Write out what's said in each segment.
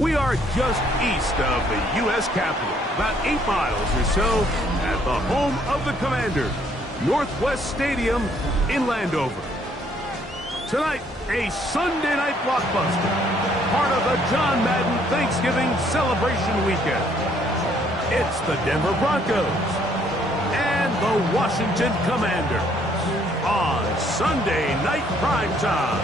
We are just east of the U.S. Capitol, about 8 miles or so, at the home of the Commanders, Northwest Stadium in Landover. Tonight, a Sunday night blockbuster, part of the John Madden Thanksgiving celebration weekend. It's the Denver Broncos and the Washington Commanders on Sunday Night Primetime.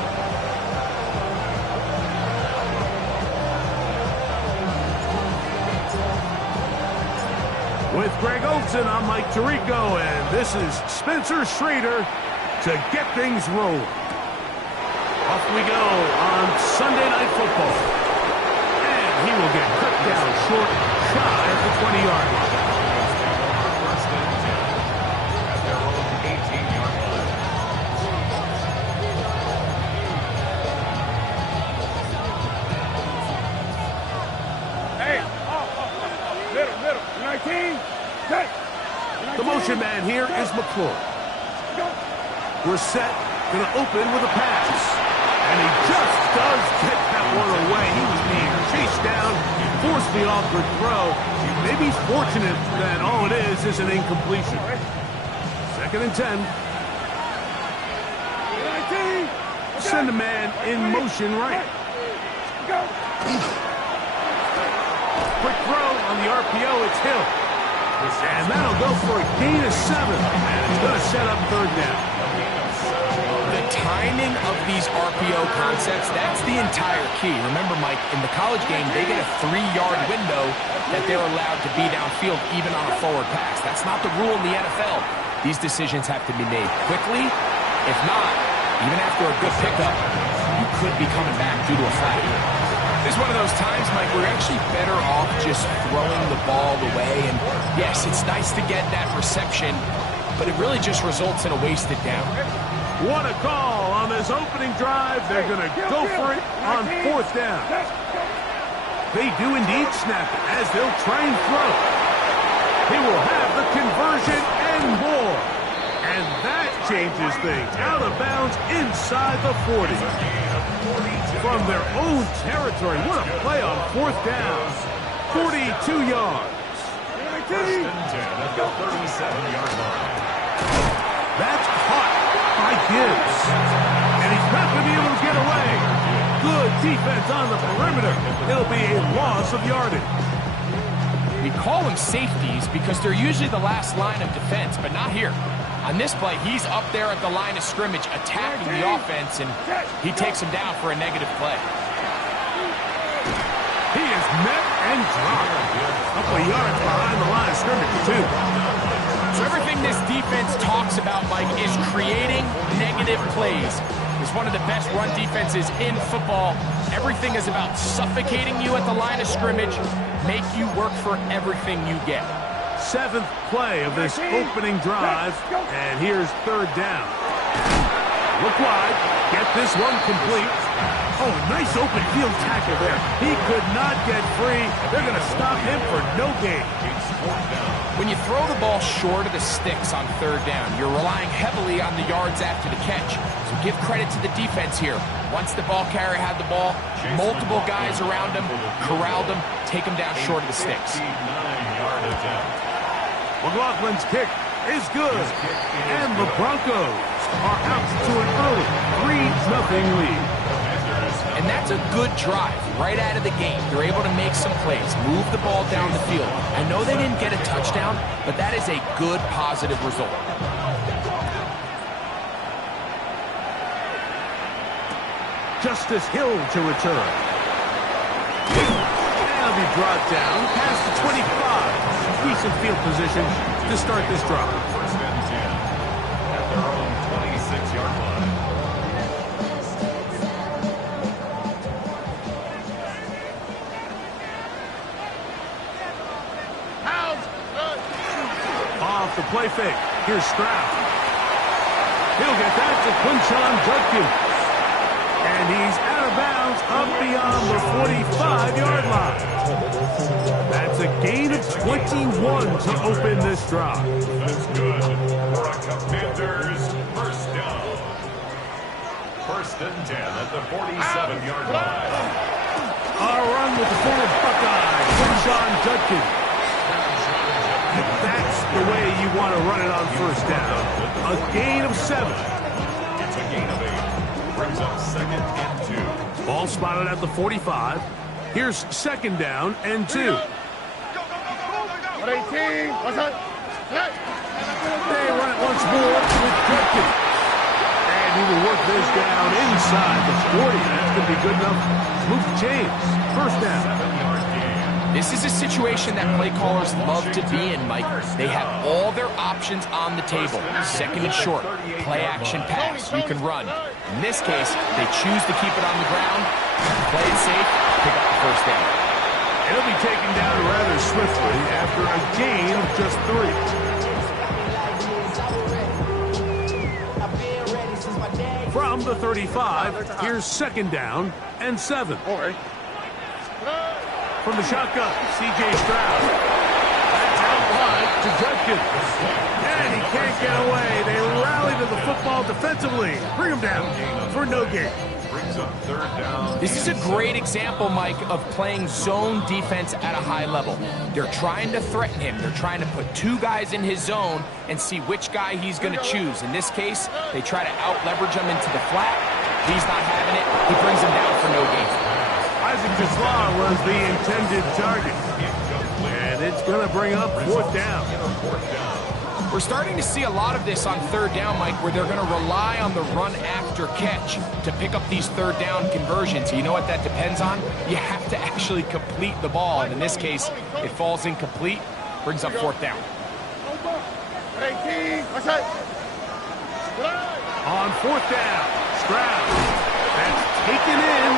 With Greg Olson, I'm Mike Tirico, and this is Spencer Schrader to get things rolling. Off we go on Sunday Night Football. And he will get cut down short, shy at the 20-yard line. First and 10 at their own 18-yard line. Hey, middle, 19. The motion man here is McClure. We're set, gonna open with a pass. And he just does get that one away. He was being chased down, forced the awkward throw. Maybe he's fortunate that all it is an incompletion. Second and 10. Send a man in motion right. Quick throw on the RPO, it's Hill. And that'll go for a gain of 7. And it's going to set up third down. The timing of these RPO concepts, that's the entire key. Remember, Mike, in the college game, they get a 3-yard window that they're allowed to be downfield even on a forward pass. That's not the rule in the NFL. These decisions have to be made quickly. If not, even after a good pickup, you could be coming back due to a flag. This is one of those times, Mike, we're actually better off just throwing the ball away. And yes, it's nice to get that reception, but it really just results in a wasted down. What a call on this opening drive. They're going to go for it on 4th down. They do indeed snap it as they'll try and throw. He will have the conversion and more. And that changes things. Out of bounds inside the 40. From their own territory. What a play on 4th down. 42 yards. First and 10 at the 37-yard line. That's caught by Gibbs. And he's not going to be able to get away. Good defense on the perimeter. It'll be a loss of yardage. We call them safeties because they're usually the last line of defense, but not here. On this play, he's up there at the line of scrimmage attacking the offense, and he takes him down for a negative play. He is met and dropped. A couple of yards behind the line of scrimmage, too. So everything this defense talks about, Mike, is creating negative plays. It's one of the best run defenses in football. Everything is about suffocating you at the line of scrimmage, make you work for everything you get. 7th play of this opening drive, and here's 3rd down. Look wide, get this one complete. Oh, nice open field tackle there. He could not get free. They're going to stop him for no gain. When you throw the ball short of the sticks on 3rd down, you're relying heavily on the yards after the catch. So give credit to the defense here. Once the ball carrier had the ball, multiple guys around him, corralled him, take him down short of the sticks. McLaughlin's kick is good, and the Broncos are out to an early 3-0 lead. And that's a good drive right out of the game. They're able to make some plays, move the ball down the field. I know they didn't get a touchdown, but that is a good, positive result. Justice Hill to return. That'll be brought down past the 25. Decent field position to start this drive. First and 10 at their own 26-yard line. Off the play fake. Here's Stroud. He'll get that to Quinshon Judkins. And he's out of bounds up beyond the 45-yard line. That's a gain of 21 to open this drive. That's good for a Commanders first down. First and 10 at the 47-yard line. A run with the former Buckeye, Sean Judkins. That's the way you want to run it on first down. A gain of 7. It's a gain of 8. Brings up second and 2. Ball spotted at the 45. Here's second down and 2. 18. What's that? They run it once more with Judkins. And he will work this down inside the 40. That's going to be good enough to move the chains. First down. 7-yard gain. This is a situation that play callers love to be in, Mike. They have all their options on the table. Second and short, play action pass, you can run. In this case, they choose to keep it on the ground, play it safe, pick up the first down. It'll be taken down rather swiftly after a gain of just 3. From the 35, here's second down and 7. From the shotgun, C.J. Stroud. That's out wide to Judkins. And he can't get away. They rally to the football defensively. Bring him down for no gain. Brings up third down. This is a great example, Mike, of playing zone defense at a high level. They're trying to threaten him. They're trying to put 2 guys in his zone and see which guy he's going to choose. In this case, they try to out-leverage him into the flat. He's not having it. He brings him down for no gain. Isaac Gislar was the intended target. And it's going to bring up fourth down. We're starting to see a lot of this on third down, Mike, where they're going to rely on the run after catch to pick up these third down conversions. You know what that depends on? You have to actually complete the ball. And in this case, it falls incomplete, brings up fourth down. 18. What's that? On fourth down, Stroud. That's taken in.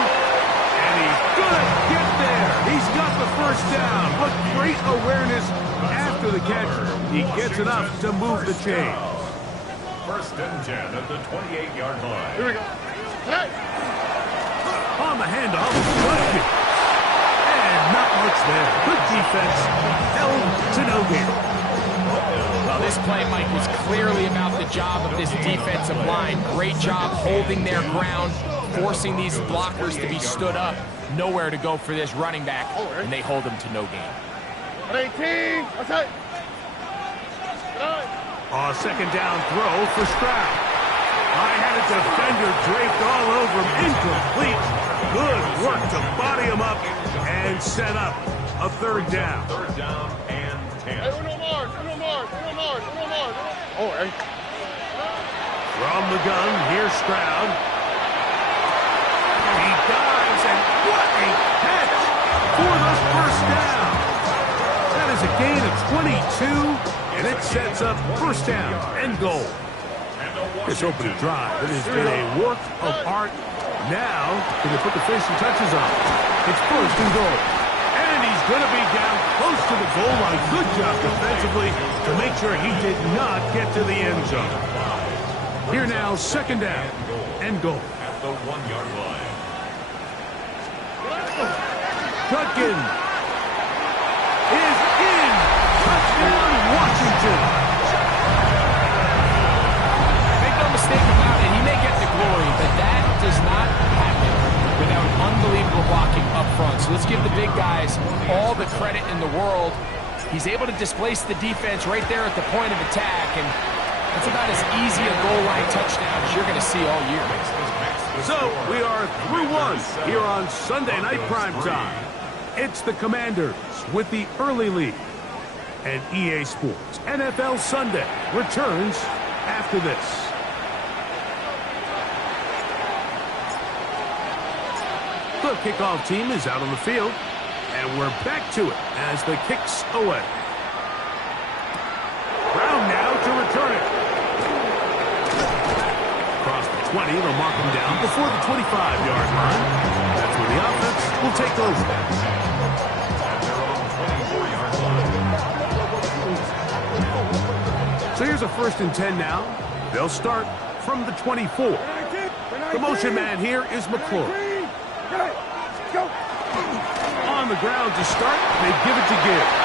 And he's gonna get there. He's got the first down. But great awareness after the catch. He gets enough to move the chain. First and 10 at the 28-yard line. Here we go. On the handoff, Judkins. And not much there. Good defense. Held to no gain. Well, this play, Mike, was clearly about the job of this defensive line. Great job holding their ground, forcing these blockers to be stood up. Nowhere to go for this running back, and they hold him to no gain. 18. What's that? A second down throw for Stroud. I had a defender draped all over him. Incomplete. Good work to body him up and set up a third down. Third down and 10. From the gun, here's Stroud. He dives, and what a catch for the first down. That is a gain of 22, and it sets up first down and goal. This opening drive, it has been a work of art. Now, can they put the finishing touches on? It's first and goal. And he's going to be down close to the goal line. Good job defensively to make sure he did not get to the end zone. Here now, second down and goal. At the 1-yard line. Judkins is in. Touchdown, Washington. Make no mistake about it, he may get the glory, but that does not happen without unbelievable blocking up front. So let's give the big guys all the credit in the world. He's able to displace the defense right there at the point of attack, and that's about as easy a goal line touchdown as you're going to see all year. So we are through one here on Sunday Night Primetime. It's the Commanders with the early lead. And EA Sports NFL Sunday returns after this. The kickoff team is out on the field, and we're back to it as the kick's away. Brown now to return it. Across the 20, they'll mark him down before the 25-yard line. That's where the offense will take over. So here's a first and 10 now. They'll start from the 24. The motion man here is McClure. On the ground to start, they give it to Gibbs.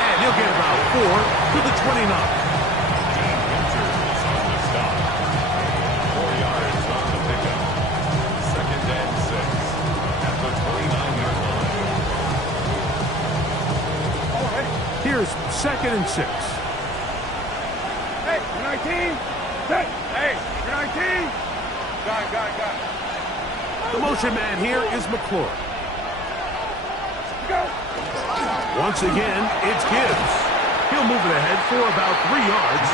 And he'll get about 4 to the 29. 2nd and 6. Hey, 19. Set. Hey, 19. Got it. The motion man here is McClure. Go. Once again, it's Gibbs. He'll move it ahead for about 3 yards.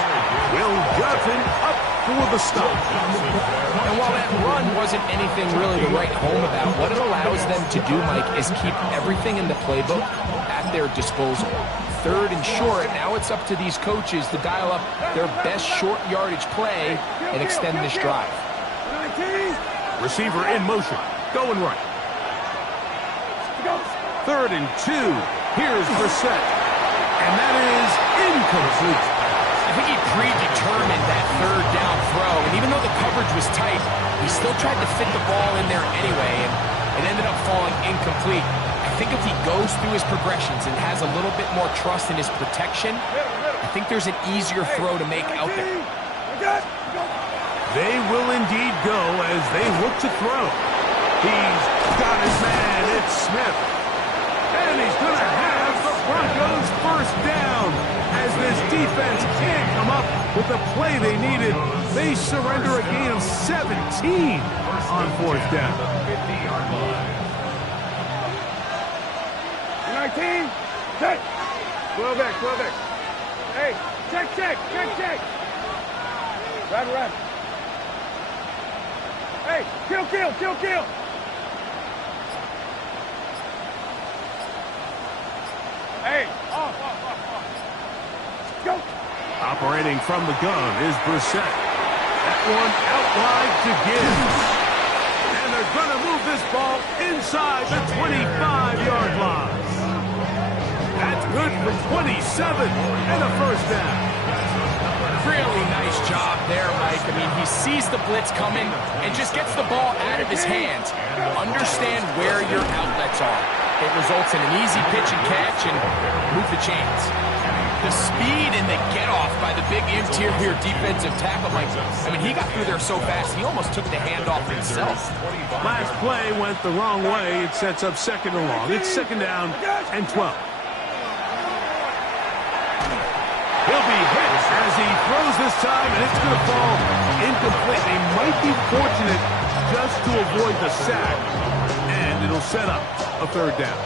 Will Johnson up for the stop. And while that run wasn't anything really to write home about, what it allows them to do, Mike, is keep everything in the playbook at their disposal. 3rd and short, now it's up to these coaches to dial up their best short yardage play and extend this drive. 19. Receiver in motion, going right. 3rd and 2. Here's Brissett. And that is incomplete. I think he predetermined that 3rd down throw, and even though the coverage was tight, he still tried to fit the ball in there anyway, and it ended up falling incomplete. I think if he goes through his progressions and has a little bit more trust in his protection, I think there's an easier throw to make out there. They will indeed go as they look to throw. He's got his man. It's Smith. And he's going to have the Broncos first down. As this defense can't come up with the play they needed, they surrender a gain of 17 on 4th down. 19. Set. 12X. Hey, check. Rabbit. Hey, kill. Hey, off. Go. Operating from the gun is Brissett. That one out wide to Gibbs. And they're going to move this ball inside the 25-yard line. That's good for 27 and a first down. Really nice job there, Mike. I mean, he sees the blitz coming and just gets the ball out of his hands. Understand where your outlets are. It results in an easy pitch and catch and move the chains. The speed and the get-off by the big interior defensive tackle, Mike. I mean, he got through there so fast, he almost took the handoff himself. Last play went the wrong way. It sets up 2nd and long. It's 2nd down and 12. He'll be hit as he throws this time, and it's going to fall incomplete. They might be fortunate just to avoid the sack, and it'll set up a 3rd down.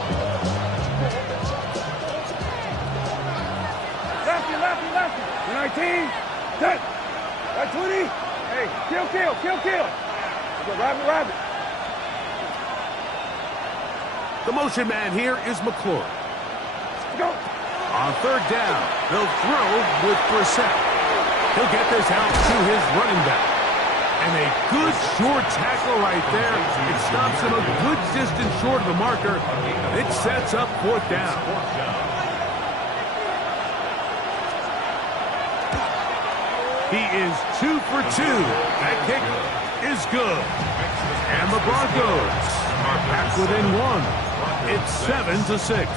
Lefty. 19. Set. Right 20. Hey, kill. Rabbit. The motion man here is McClure. Go. On 3rd down, they'll throw with Brissett. He'll get this out to his running back. And a good short tackle right there. It stops him a good distance short of the marker. It sets up 4th down. He is 2 for 2. That kick is good. And the Broncos are back within 1. It's 7-6.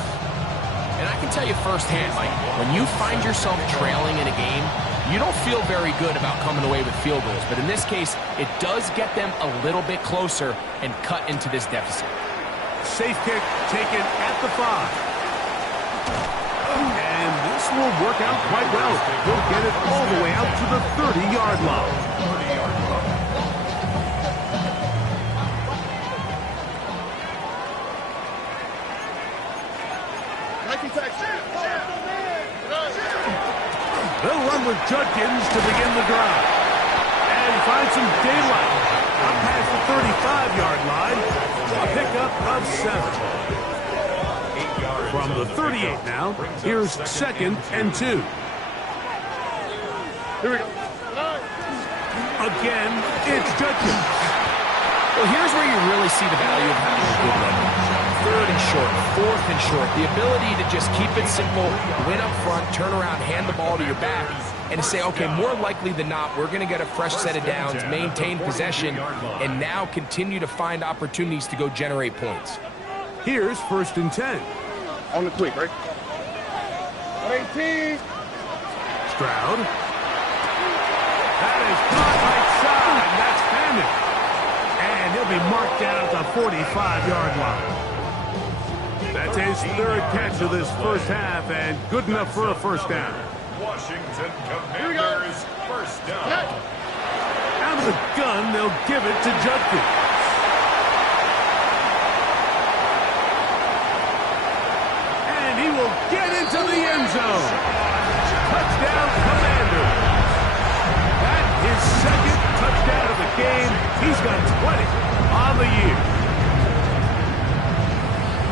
And I can tell you firsthand, Mike, when you find yourself trailing in a game, you don't feel very good about coming away with field goals. But in this case, it does get them a little bit closer and cut into this deficit. Safe kick taken at the 5. And this will work out quite well. He'll get it all the way out to the 30-yard line. They'll run with Judkins to begin the drive. And find some daylight up past the 35-yard line. A pickup of 7. From the 38 now, here's 2nd and 2. Here we go. Again, it's Judkins. Well, here's where you really see the value of having a good runner. 3rd and short, 4th and short. The ability to just keep it simple, win up front, turn around, hand the ball to your back, and to say, okay, more likely than not, we're going to get a fresh set of downs, maintain possession, and now continue to find opportunities to go generate points. Here's 1st and 10. On the quick, right? 18. Stroud. That is caught right side. That's Hammond. And he'll be marked down at the 45-yard line. That's his third catch of this first half, and good enough for a first down. Washington Commanders, first down. Out of the gun, they'll give it to Judkins. And he will get into the end zone. Touchdown, Commanders. That's his second touchdown of the game. He's got 20 on the year.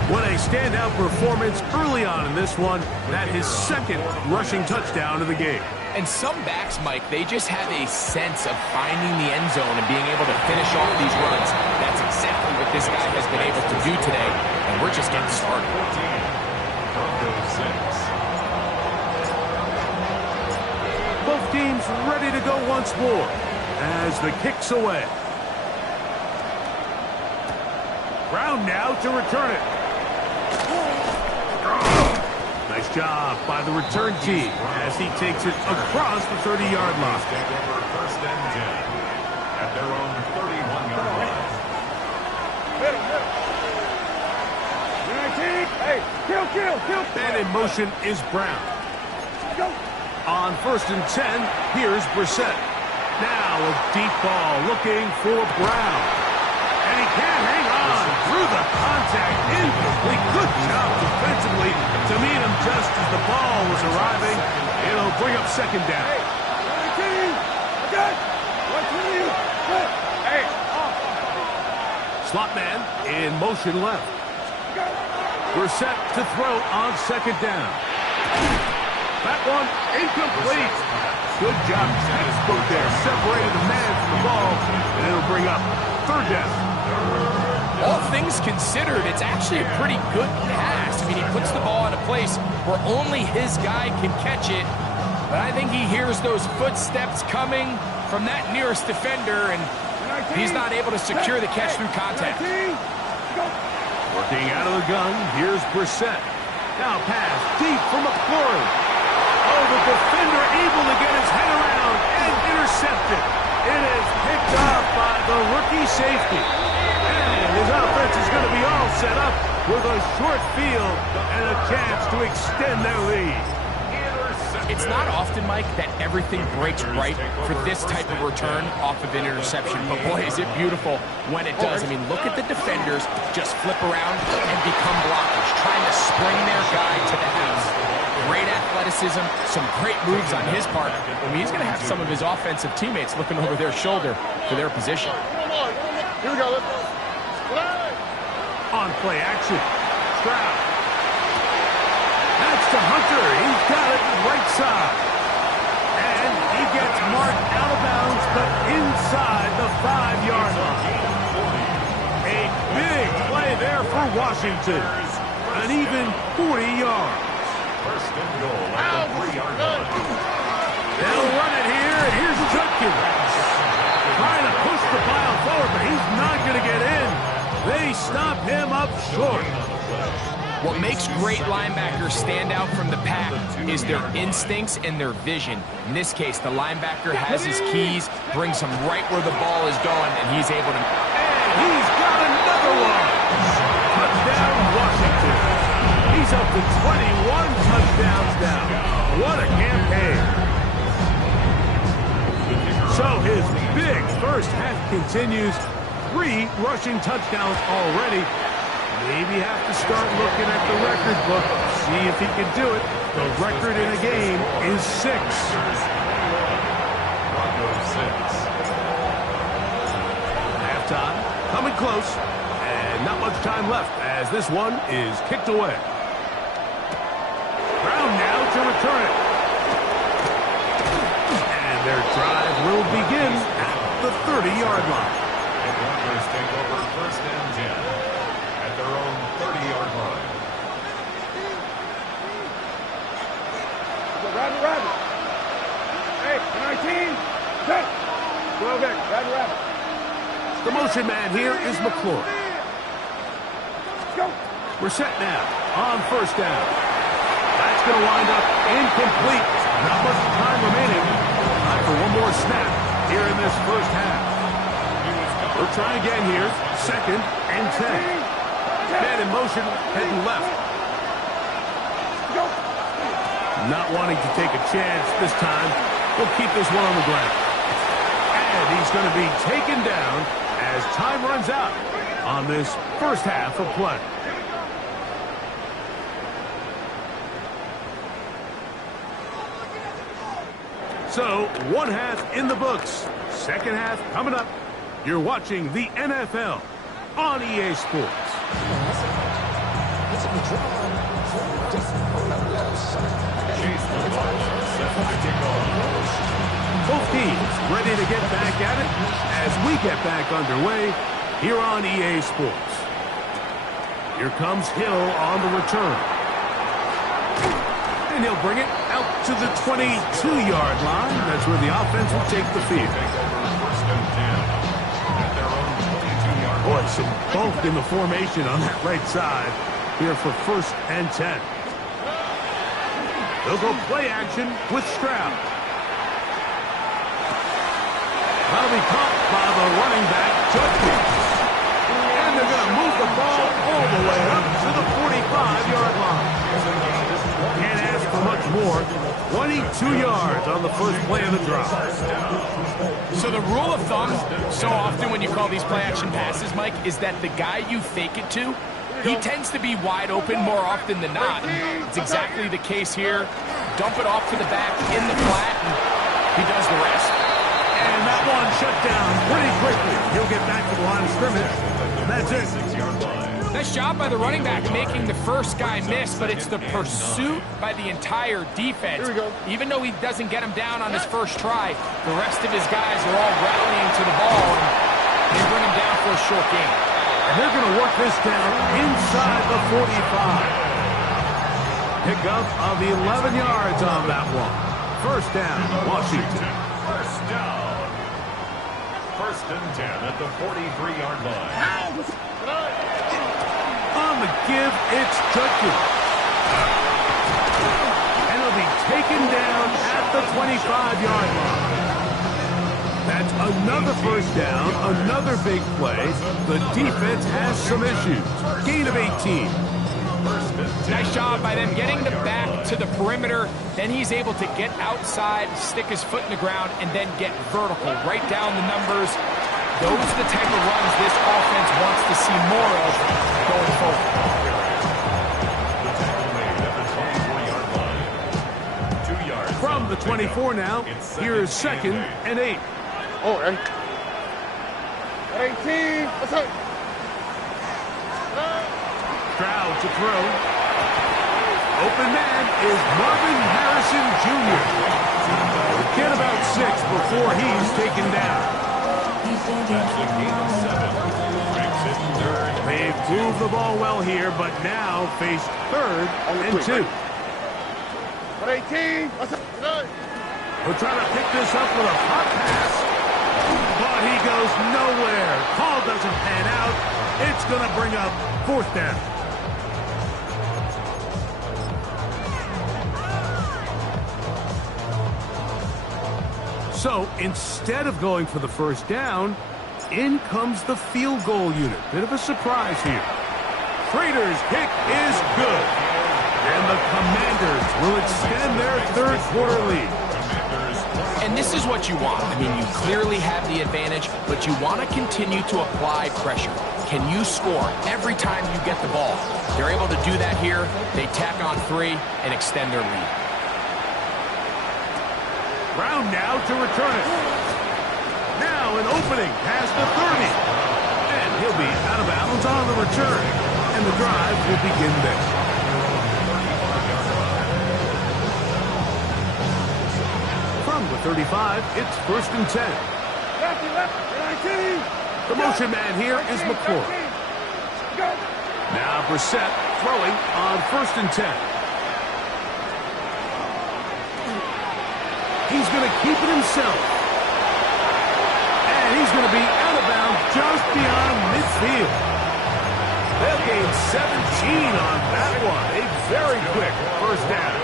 What a standout performance early on in this one. That his second rushing touchdown of the game. And some backs, Mike, they just have a sense of finding the end zone and being able to finish off these runs. That's exactly what this guy has been able to do today, and we're just getting started. Both teams ready to go once more as the kick's away. Brown now to return it. Nice job by the return team as he takes it across the 30-yard line. First and 10 at their own 31-yard line. Hey, kill. And in motion is Brown. Go. On first and 10, here's Brissett. Now a deep ball looking for Brown. And he can't hang on through the contact. Incomplete. Good job defensively to meet him just as the ball was arriving. It'll bring up second down. Slot man in motion left. Brissett to throw on second down. That one incomplete. Good job. Textbook there. Separated the man from the ball. And it'll bring up third down. All things considered, it's actually a pretty good pass. I mean, he puts the ball in a place where only his guy can catch it. But I think he hears those footsteps coming from that nearest defender, and he's not able to secure the catch through contact. Working out of the gun, here's Brissett. Now pass deep from McClure. Oh, the defender able to get his head around and intercept it. It is picked off by the rookie safety. And his offense is going to be all set up with a short field and a chance to extend their lead. It's not often, Mike, that everything breaks right for this type of return off of an interception. But boy, is it beautiful when it does. I mean, look at the defenders just flip around and become blockers, trying to spring their guy to the house. Great athleticism, some great moves on his part. I mean, he's going to have some of his offensive teammates looking over their shoulder for their position. Here we go. On play action. Stroud. That's to Hunter. He's got it right side. And he gets marked out of bounds, but inside the 5-yard line. A big play there for Washington. An even 40 yards. First and goal at the 3-yard line. They'll run it here, and here's Judkins. Trying to push the pile forward, but he's not going to get in. They stop him up short. What makes great linebackers stand out from the pack is their instincts and their vision. In this case, the linebacker has his keys, brings him right where the ball is going, and he's able to... And he's got another one. Touchdown, Washington. He's up to 21 touchdowns now. What a campaign. So his big first half continues. 3 rushing touchdowns already. Maybe have to start looking at the record book, see if he can do it. The record in a game is 6. Halftime, coming close, and not much time left as this one is kicked away. Brown now to return it. And their drive will begin at the 30-yard line. And Broncos take over first and 10. Their own 30-yard line. Rabbit. Hey, 19. Set. Well, okay. Rabbit. The motion man here is McClure. Go. We're set now on first down. That's going to wind up incomplete. Not much time remaining. Time for one more snap here in this first half. We'll try again here. Second and 10. Man in motion, heading left. Not wanting to take a chance this time. He'll keep this one on the ground. And he's going to be taken down as time runs out on this first half of play. So, one half in the books. Second half coming up. You're watching the NFL on EA Sports. Both teams ready to get back at it as we get back underway here on EA Sports. Here comes Hill on the return. And he'll bring it out to the 22-yard line. That's where the offense will take the field. Boy, some bulk in the formation on that right side here for 1st and 10. They'll go play action with Stroud. That'll be caught by the running back, Judkins. And they're going to move the ball all the way up to the 45-yard line. Can't ask for much more. 22 yards on the first play of the drive. So the rule of thumb, so often when you call these play-action passes, Mike, is that the guy you fake it to, he tends to be wide open more often than not. It's exactly the case here. Dump it off to the back in the flat, and he does the rest. And that one shut down pretty quickly. He'll get back to the line of scrimmage. That's it. Nice job by the running back making the first guy miss, but it's the pursuit by the entire defense. Even though he doesn't get him down on his first try, the rest of his guys are all rallying to the ball, and they bring him down for a short gain. And they're going to work this down inside the 45. Pickup of 11 yards on that one. First down, Washington. First down. 1st and 10 at the 43-yard line. On the give, it's Judkins. And he'll be taken down at the 25-yard line. That's another first down, another big play. The defense has some issues. Gain of 18. Nice job by them getting the back to the perimeter. Then he's able to get outside, stick his foot in the ground, and then get vertical. Right down the numbers. Those are the type of runs this offense wants to see more of going forward. From the 24 now, here's 2nd and 8. Oh, 18. What's up? Stroud to throw. Open man is Marvin Harrison Jr. Get about 6 before he's taken down. They've moved the ball well here, but now face 3rd and 2. 18. What's up? We're trying to pick this up with a hot pass, but he goes nowhere. Call doesn't pan out. It's going to bring up 4th down. So instead of going for the first down, in comes the field goal unit. Bit of a surprise here. Prater's kick is good. And the Commanders will extend their 3rd quarter lead. And this is what you want. I mean, you clearly have the advantage, but you want to continue to apply pressure. Can you score every time you get the ball? They're able to do that here. They tack on 3 and extend their lead. Brown now to return it. Now an opening past the 30. And he'll be out of bounds on the return. And the drive will begin there. From the 35, it's 1st and 10. The motion man here is McCoy. Now Brissett throwing on 1st and 10. He's going to keep it himself. And he's going to be out of bounds just beyond midfield. They'll gain 17 on that one. A very quick first down.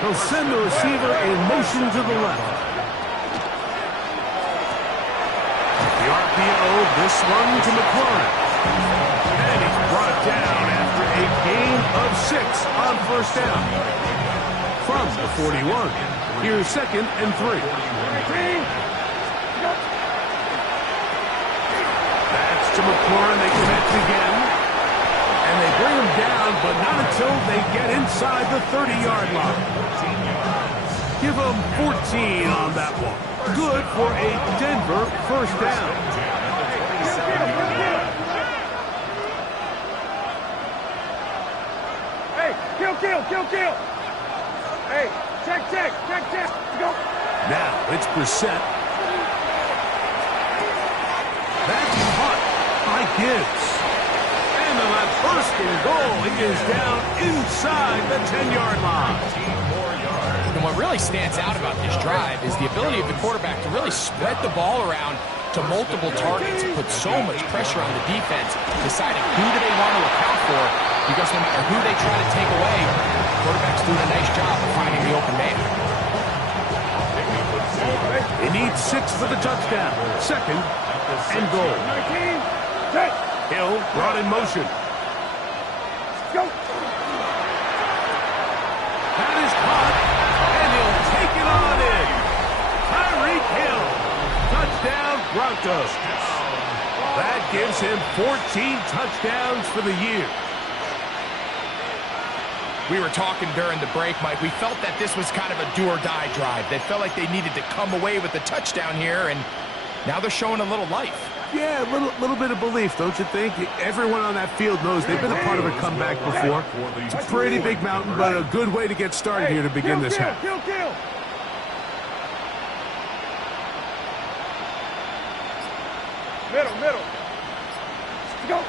He'll send the receiver in motion to the left. The arc RPO, this one to McLaurin. And he's brought down after a gain of 6 on first down. From the 41, here's 2nd and 3. That's to McLaurin. They connect again. And they bring him down, but not until they get inside the 30-yard line. Give him 14 on that one. Good for a Denver first down. Hey, kill. Hey, check. Go. Now it's Brissett. That's caught by Gibbs. And on that first and goal, he is down inside the 10-yard line. And what really stands out about this drive is the ability of the quarterback to really spread the ball around to multiple targets and put so much pressure on the defense, deciding who do they want to account for, because no matter who they try to take away, the quarterback's doing a nice job of finding the open man. He needs 6 for the touchdown. 2nd and goal. 19, Hill brought in motion. go. That is caught, and he'll take it on in. Tyreek Hill. Touchdown, Broncos. That gives him 14 touchdowns for the year. We were talking during the break, Mike. We felt that this was kind of a do-or-die drive. They felt like they needed to come away with the touchdown here, and now they're showing a little life. Yeah, a little bit of belief, don't you think? Everyone on that field knows they've been a part of a comeback before. It's a pretty big mountain, but a good way to get started here to begin this half. Kill. Middle. Go.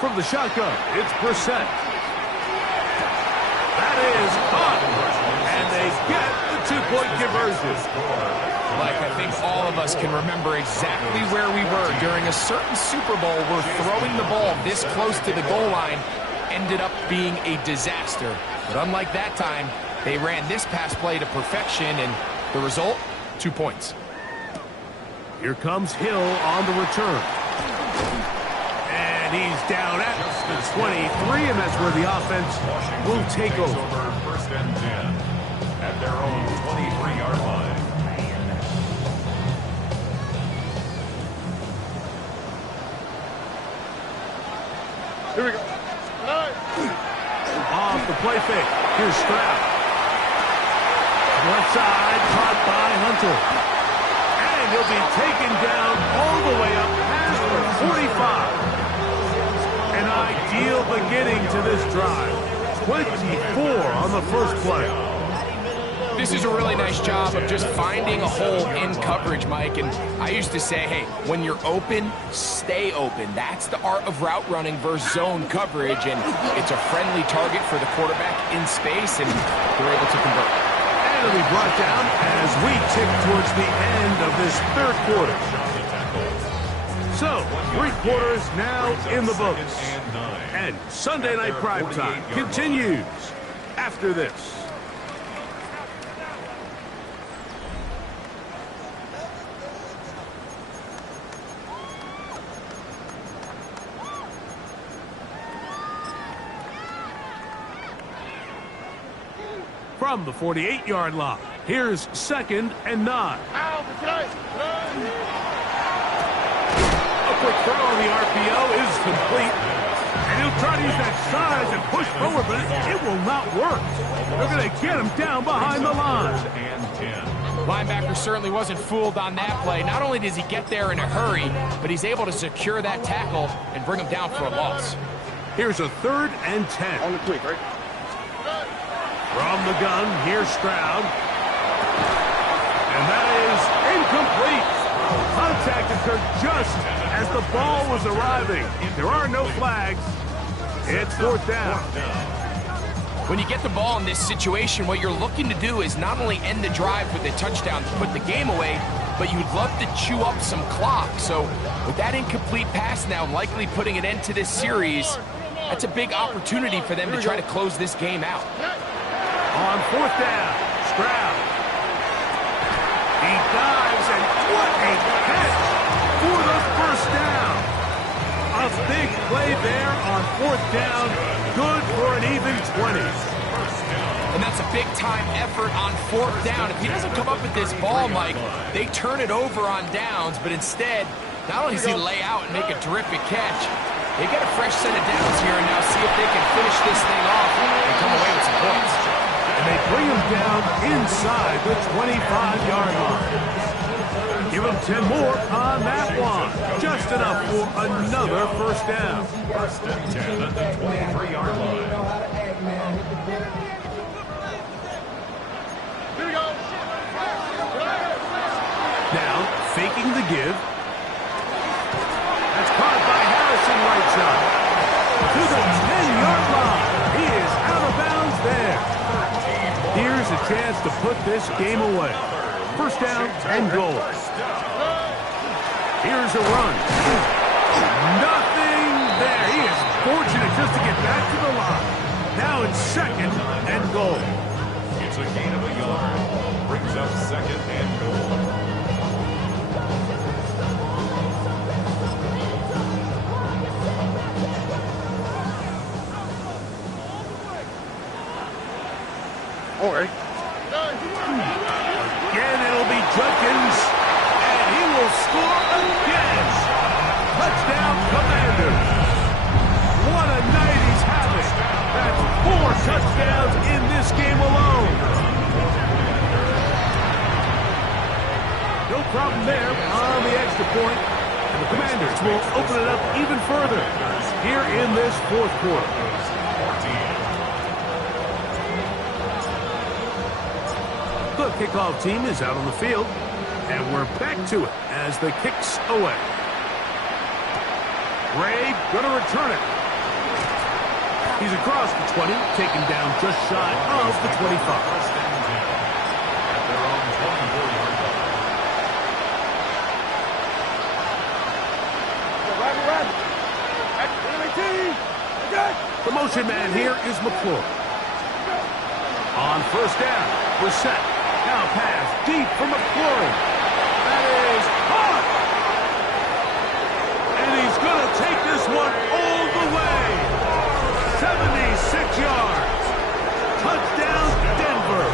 From the shotgun, it's Brissett. That is caught, and they get the 2-point conversion. Like, I think all of us can remember exactly where we were during a certain Super Bowl where throwing the ball this close to the goal line ended up being a disaster. But unlike that time, they ran this pass play to perfection, and the result, 2 points. Here comes Hill on the return. And he's down at the 23, and that's where the offense will take over. First and 10 at their own 23-yard line. Here we go. Off the play fake. Here's Stroud. Left side, caught by Hunter. And he'll be taken down all the way up past the 45. An ideal beginning to this drive. 24 on the first play. This is a really nice job of just finding a hole in coverage, Mike. And I used to say, hey, when you're open, stay open. That's the art of route running versus zone coverage. And it's a friendly target for the quarterback in space, and they're able to convert. And it'll be brought down as we tick towards the end of this third quarter. So, 3 quarters now in the books. And Sunday Night Primetime continues after this. From the 48-yard line, here's 2nd and 9. A quick throw on the RPO is complete. And he'll try to use that size and push forward, but it will not work. They're going to get him down behind the line. Linebacker certainly wasn't fooled on that play. Not only does he get there in a hurry, but he's able to secure that tackle and bring him down for a loss. Here's a 3rd and 10. On the quick, right? From the gun, here's Stroud. And that is incomplete. Contact occurred just as the ball was arriving. There are no flags. It's 4th down. When you get the ball in this situation, what you're looking to do is not only end the drive with a touchdown to put the game away, but you'd love to chew up some clock. So with that incomplete pass now likely putting an end to this series, that's a big opportunity for them to try to close this game out. On 4th down, Stroud. He dives, and what a catch for the first play there on 4th down. Good for an even 20. And that's a big-time effort on 4th down. If he doesn't come up with this ball, Mike, they turn it over on downs, but instead, not only does he lay out and make a terrific catch, they get a fresh set of downs here and now see if they can finish this thing off and come away with some points. And they bring him down inside the 25-yard line. Give him 10 more on that one. Just enough for another first down. First and 10 at the 23-yard line. Now, faking the give. That's caught by Harrison right side. To the 10-yard line. He is out of bounds there. Here's a chance to put this game away. First down and goal. Here's a run. Nothing there. He is fortunate just to get back to the line. Now it's second and goal. It's a gain of a yard. Brings up second and goal. All right. Again, it'll be Judkins, and he will score again. Touchdown, Commanders. What a night he's having. That's 4 touchdowns in this game alone. No problem there on the extra point, and the Commanders will open it up even further here in this 4th quarter. The kickoff team is out on the field, and we're back to it as the kick's away. Ray going to return it. He's across the 20, taken down just shy of the 25. First and 10 at their own 24-yard line. The motion man here is McClure. On first down, we're set. Now pass deep for McClure. That is caught. And he's going to take this one all the way. 76 yards. Touchdown, Denver.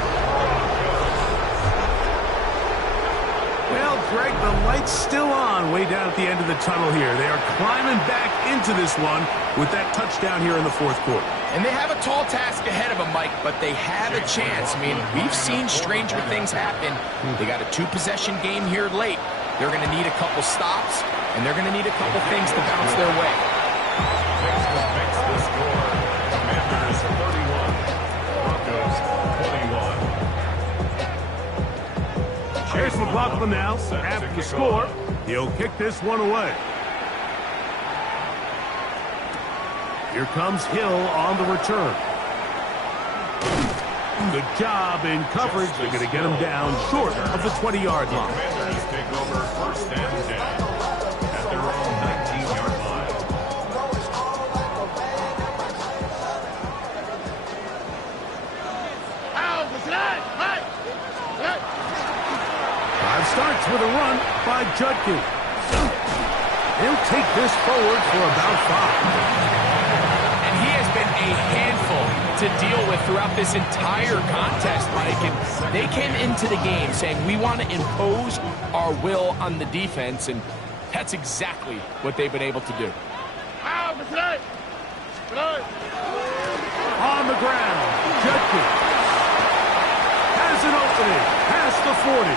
Well, Greg, the light's still on way down at the end of the tunnel here. They are climbing back into this one with that touchdown here in the 4th quarter. And they have a tall task ahead of them, Mike, but they have a chance. I mean, we've seen stranger things happen. They got a 2-possession game here late. They're going to need a couple stops, and they're going to need a couple things to bounce their way. Next one makes the score. Commanders 31, Broncos 21. Here's McLaughlin now. After the score, he'll kick this one away. Here comes Hill on the return. Good job in coverage. They're going to get him down short of the 20-yard line. Commanders take over first and 10 at their own 19-yard line. 5 starts with a run by Judkins. He'll take this forward for about 5. A handful to deal with throughout this entire contest, Mike. And they came into the game saying, we want to impose our will on the defense, and that's exactly what they've been able to do. On the ground, Judkins has an opening past the 40.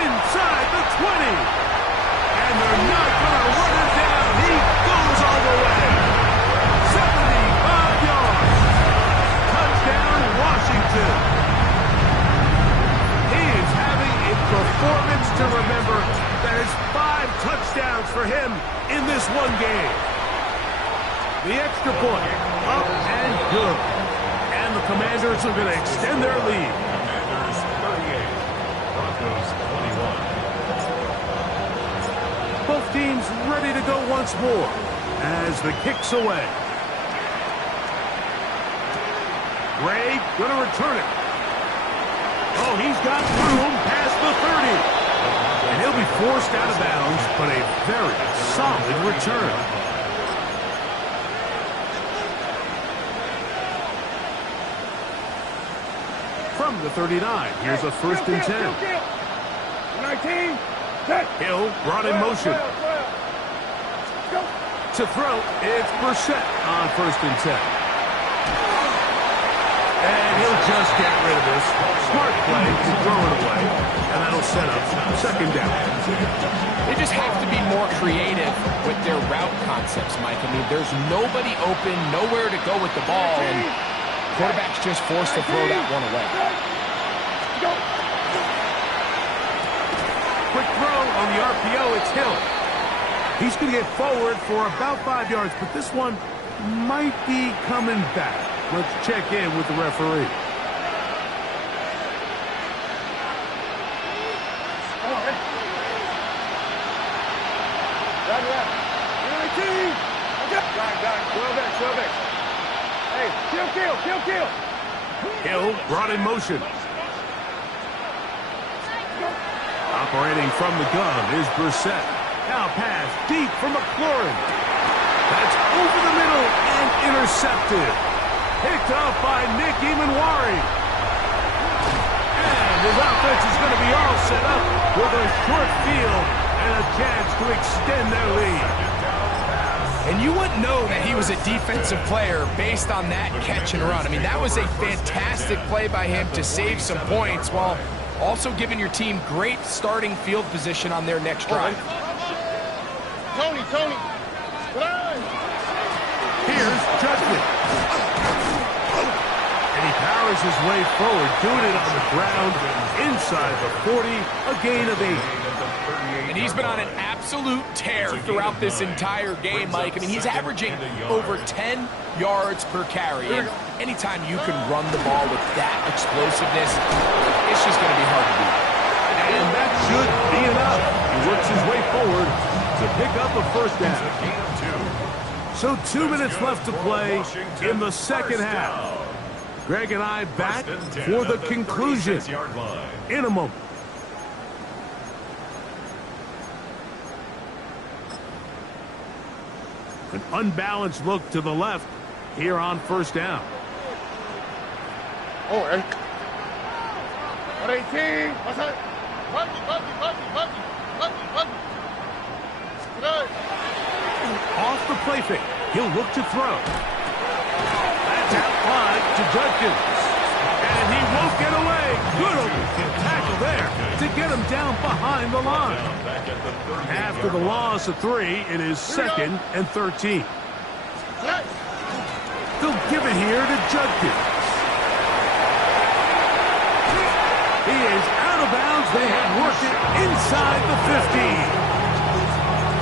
Inside the 20. And they're not going to run him down. He goes all the way. 75 yards. Touchdown, Washington. He is having a performance to remember. That is 5 touchdowns for him in this one game. The extra point, up and good. And the Commanders are going to extend their lead. Commanders 38, Broncos 21. Both teams ready to go once more as the kick's away. Ray going to return it. Oh, he's got room past the 30. And he'll be forced out of bounds, but a very solid return. From the 39, here's a 1st and 10. 19, set. Hill brought in motion. To throw, it's Brissett on 1st and 10. And he'll just get rid of this. Smart play to throw it away, and that'll set up 2nd down. They just have to be more creative with their route concepts, Mike. I mean, there's nobody open, nowhere to go with the ball, and quarterback's just forced to throw that one away. Quick throw on the RPO, it's Hill. He's going to get forward for about 5 yards, but this one might be coming back. Let's check in with the referee. Hey, kill. Hill brought in motion. Operating from the gun is Brissett. Now pass deep for McLaurin. That's over the middle and intercepted. Picked up by Nick Emanwari. And his offense is going to be all set up with a short field and a chance to extend their lead. And you wouldn't know that he was a defensive player based on that catch and run. I mean, that was a fantastic play by him to save some points while also giving your team great starting field position on their next drive. Tony. Here's Judkins. And he powers his way forward, doing it on the ground inside the 40, a gain of 8. And he's been on an absolute tear throughout this entire game, Mike. I mean, he's averaging over 10 yards per carry. And anytime you can run the ball with that explosiveness, it's just going to be hard to beat. And that should be enough. He works his way forward to pick up a 1st down. So 2 minutes left to play in the 2nd half. Greg and I back for the conclusion in a moment. An unbalanced look to the left here on 1st down. Oh, 18, what's that? Off the play fake. He'll look to throw. That's out wide to Judkins. And he won't get away. Good open tackle there to get him down behind the line. After the loss of 3, it is 2nd and 13. They'll give it here to Judkins. He is out of bounds. They have worked it inside the 15.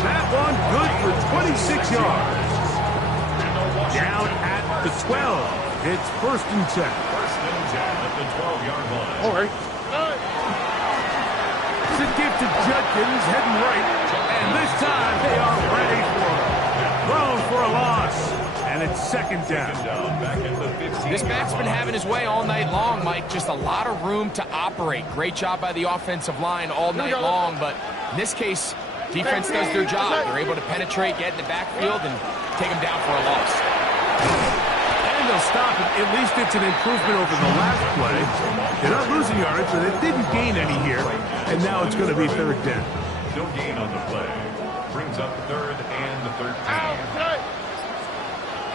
That one good for 26 yards. Down at the 12. It's 1st and 10. 1st and 10 at the 12-yard line. All right. It's a gift to Judkins, heading right. And this time they are ready for it. Thrown for a loss. And it's 2nd down. This back's been having his way all night long, Mike. Just a lot of room to operate. Great job by the offensive line all night long. But in this case, defense does their job. They're able to penetrate, get in the backfield, and take him down for a loss. And they'll stop it. At least it's an improvement over the last play. They're not losing yards, but they didn't gain any here. And now it's going to be 3rd down. No gain on the play. Brings up 3rd and 13.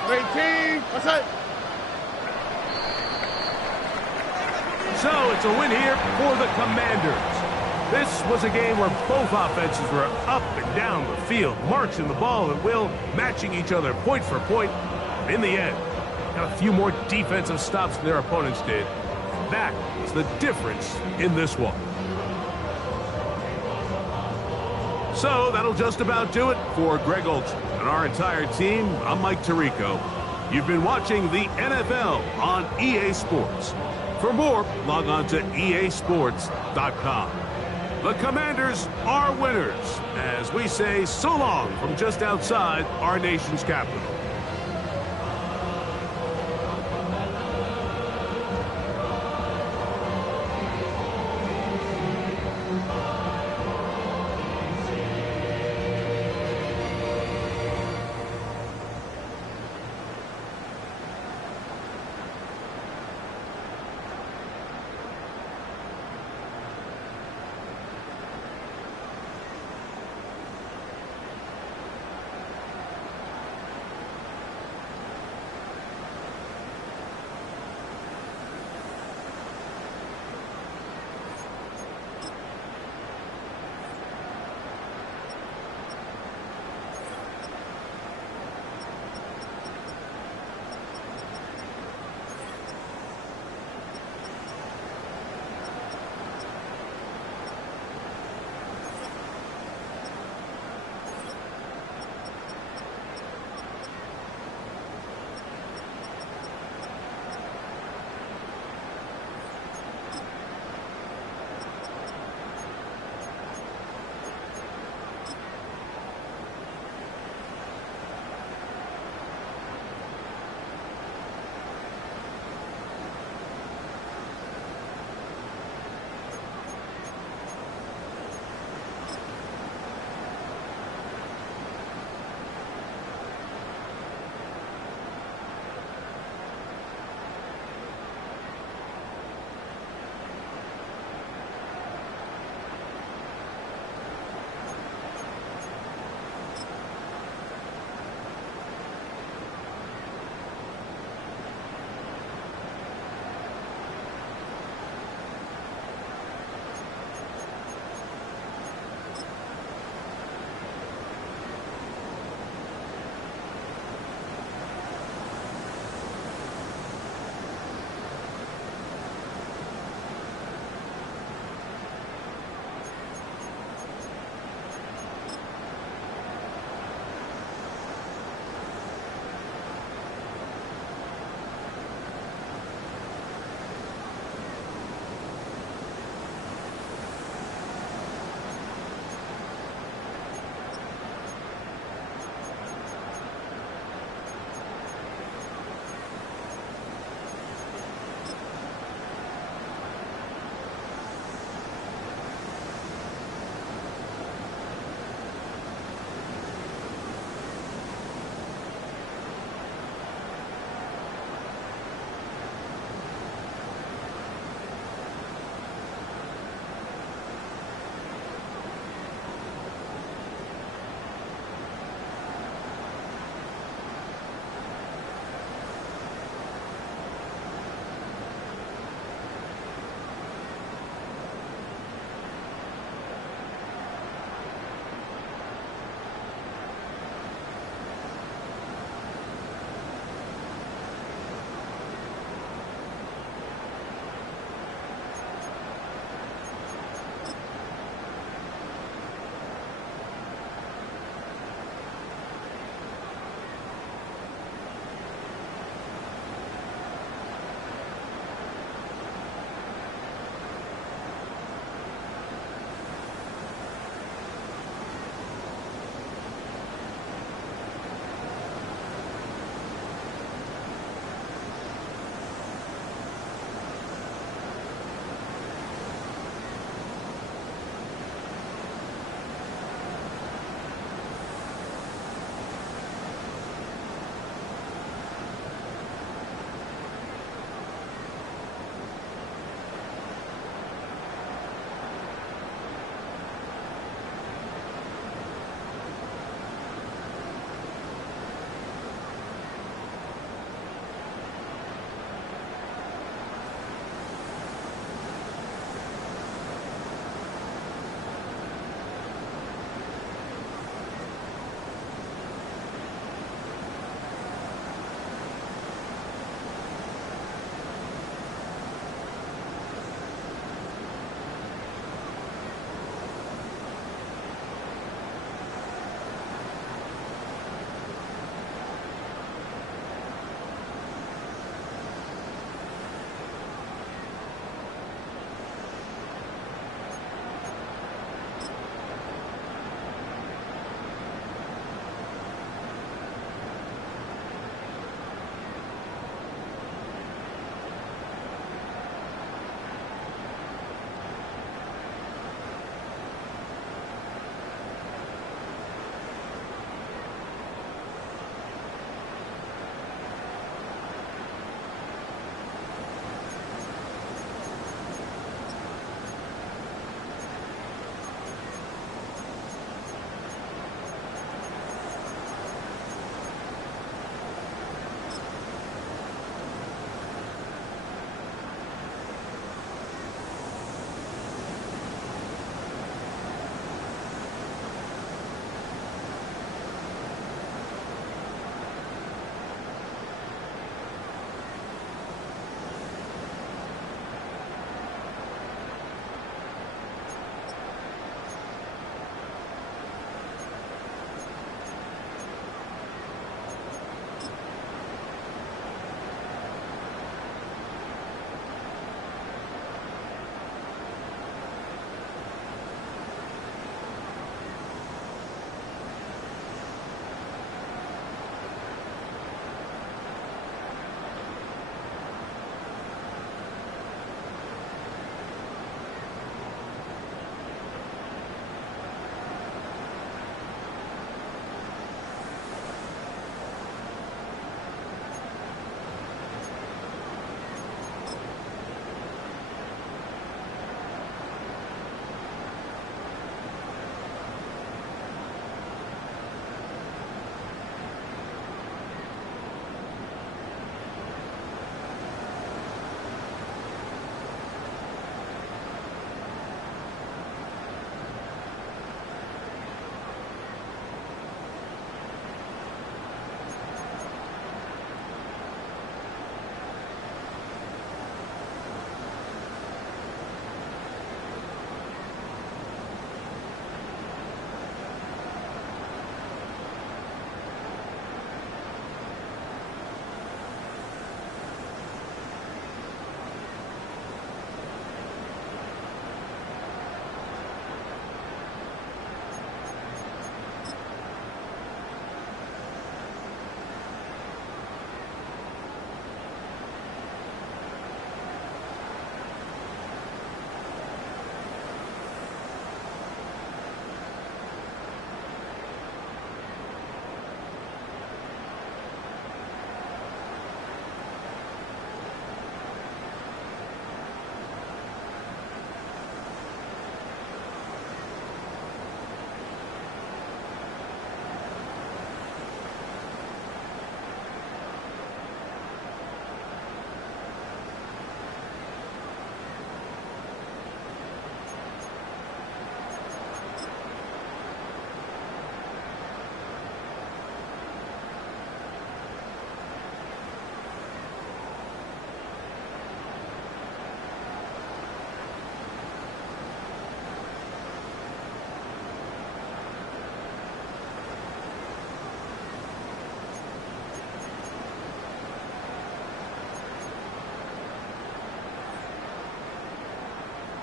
18, what's that? So it's a win here for the Commanders. This was a game where both offenses were up and down the field, marching the ball at will, matching each other point for point. In the end, got a few more defensive stops than their opponents did. That is the difference in this one. So that'll just about do it for Greg Olson and our entire team. I'm Mike Tirico. You've been watching the NFL on EA Sports. For more, log on to easports.com. The Commanders are winners, as we say so long from just outside our nation's capital.